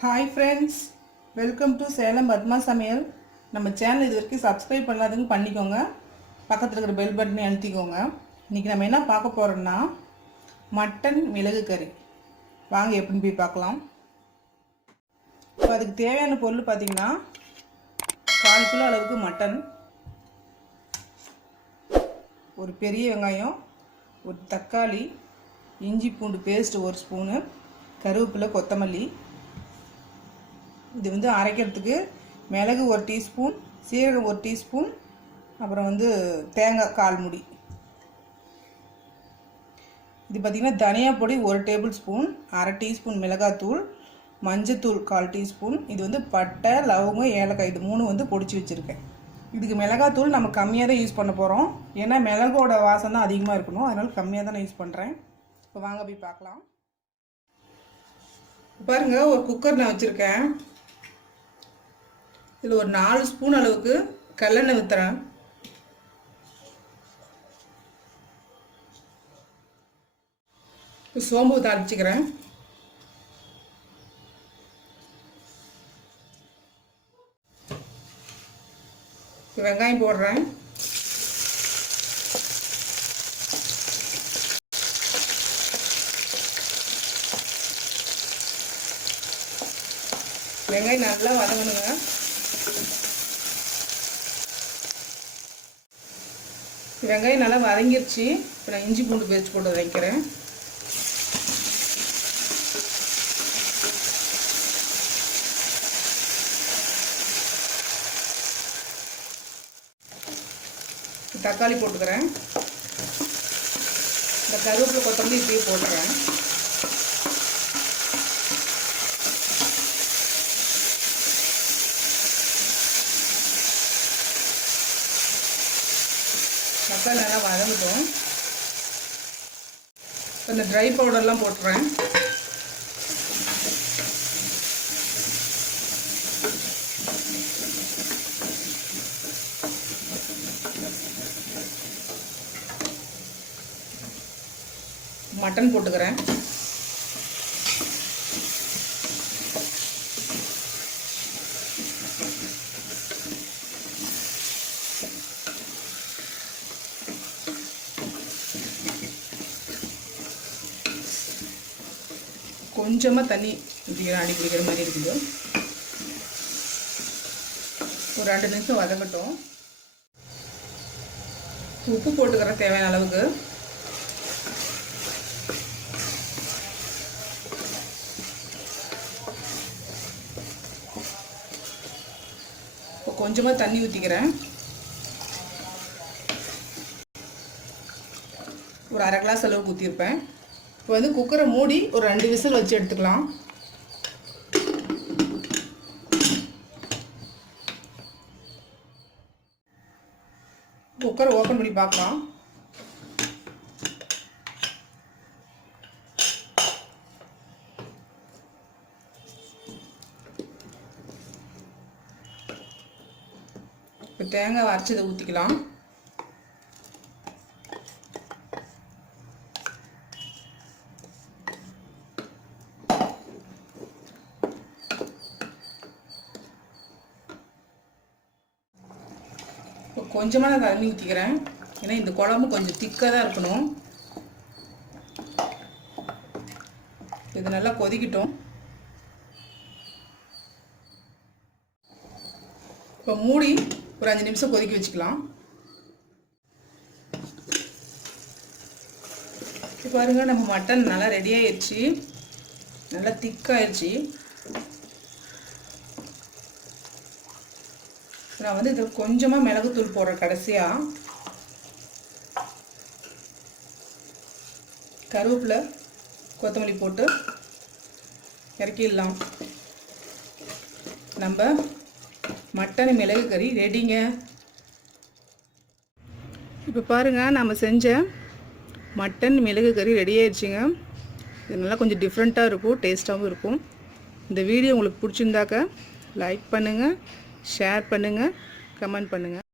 Hi friends, welcome to Salem Padma சமையல். நம்ம channel இது வரைக்கும் சப்ஸ்கிரைப் பண்ணாதவங்க பண்ணிக்கோங்க. பக்கத்தில் இருக்கிற பெல் பட்டனை அழுத்திக்கோங்க. இன்றைக்கி நம்ம என்ன பார்க்க போகிறோம்னா மட்டன் மிளகு கறி. வாங்க எப்படின்னு போய் பார்க்கலாம். இப்போ அதுக்கு தேவையான பொருள் பார்த்திங்கன்னா 4 கிலோ அளவுக்கு மட்டன், ஒரு பெரிய வெங்காயம், ஒரு தக்காளி, இஞ்சி பூண்டு பேஸ்ட் 1 ஸ்பூனு, கருவேப்பிலை, கொத்தமல்லி. இது அரைக்கிறதுக்கு மிளகு 1 டீஸ்பூன், சீரகம் 1 டீஸ்பூன், அப்புறம் தேங்காய் 1/4 மூடி. இது பார்த்திங்கன்னா தனியா பொடி 1 டேபிள் ஸ்பூன், 1/2 டீஸ்பூன் மிளகாத்தூள், மஞ்சத்தூள் 1/4 டீஸ்பூன். இது பட்டை, லவங்கம், ஏலக்காய் இது 3 பொடிச்சு வச்சுருக்கேன். இதுக்கு மிளகாத்தூள் நம்ம கம்மியாக தான் யூஸ் பண்ண போகிறோம். ஏன்னா மிளகோட வாசம் தான் அதிகமாக இருக்கணும், அதனால் கம்மியாக தான் நான் யூஸ் பண்ணுறேன். இப்போ வாங்க போய் பார்க்கலாம். பாருங்கள், ஒரு குக்கர் நான் வச்சுருக்கேன். இதில் ஒரு 4 ஸ்பூன் அளவுக்கு கல்லெண்ணெய் ஊற்றுறேன். சோம்பு தாளிச்சுக்கிறேன். வெங்காயம் போடுறேன். வெங்காயம் நல்லா வதங்கணுங்க. வெங்காயம் நல்லா வதங்கிருச்சு. இப்போ நான் இஞ்சி பூண்டு பேஸ்ட் போட்டு வைக்கிறேன். தக்காளி போட்டுக்கிறேன். இந்த கருவேப்பிலை, கொத்தமல்லி இப்படியே போட்டுறேன். தக்காளி நல்லா வதங்கட்டும். இப்போ இந்த ட்ரை பவுடர்லாம் போட்டுறேன். மட்டன் போட்டுக்கிறேன். கொஞ்சமாக தண்ணி ஊற்றிக்கிறேன், அடி பிடிக்கிற மாதிரி இருக்குது. ஒரு 2 நிமிஷம் வதங்கட்டும். உப்பு போட்டுக்கிறேன் தேவையான அளவுக்கு. கொஞ்சமாக தண்ணி ஊற்றிக்கிறேன். ஒரு 1/2 கிளாஸ் அளவுக்கு ஊற்றிருப்பேன். இப்போ குக்கரை மூடி ஒரு 2 விசில் வச்சு எடுத்துக்கலாம். குக்கரை ஓப்பன் பண்ணி பார்க்கலாம். இப்போ தேங்காய் அரைச்சதை ஊற்றிக்கலாம். இப்போ கொஞ்சமாக நான் தண்ணி ஊற்றிக்கிறேன். ஏன்னா இந்த குழம்பு கொஞ்சம் திக்காக தான் இருக்கணும். இது நல்லா கொதிக்கட்டும். இப்போ மூடி ஒரு 5 நிமிஷம் கொதிக்க வச்சுக்கலாம். இப்போ பாருங்க, நம்ம மட்டன் நல்லா ரெடி ஆயிடுச்சு. நல்லா திக்காயிடுச்சு. நான் இதில் கொஞ்சமாக மிளகுத்தூள் போடுறேன். கடைசியாக கருவேப்பிலை, கொத்தமல்லி போட்டு இறக்கிடலாம். நம்ம மட்டன் மிளகு கறி ரெடிங்க. இப்போ பாருங்கள், நம்ம செஞ்ச மட்டன் மிளகு கறி ரெடி ஆயிடுச்சுங்க. இது நல்லா கொஞ்சம் டிஃப்ரெண்ட்டாக இருக்கும், டேஸ்ட்டாகவும் இருக்கும். இந்த வீடியோ உங்களுக்கு பிடிச்சிருந்தாக்க லைக் பண்ணுங்கள், ஷேர் பண்ணுங்கள், கமெண்ட் பண்ணுங்கள்.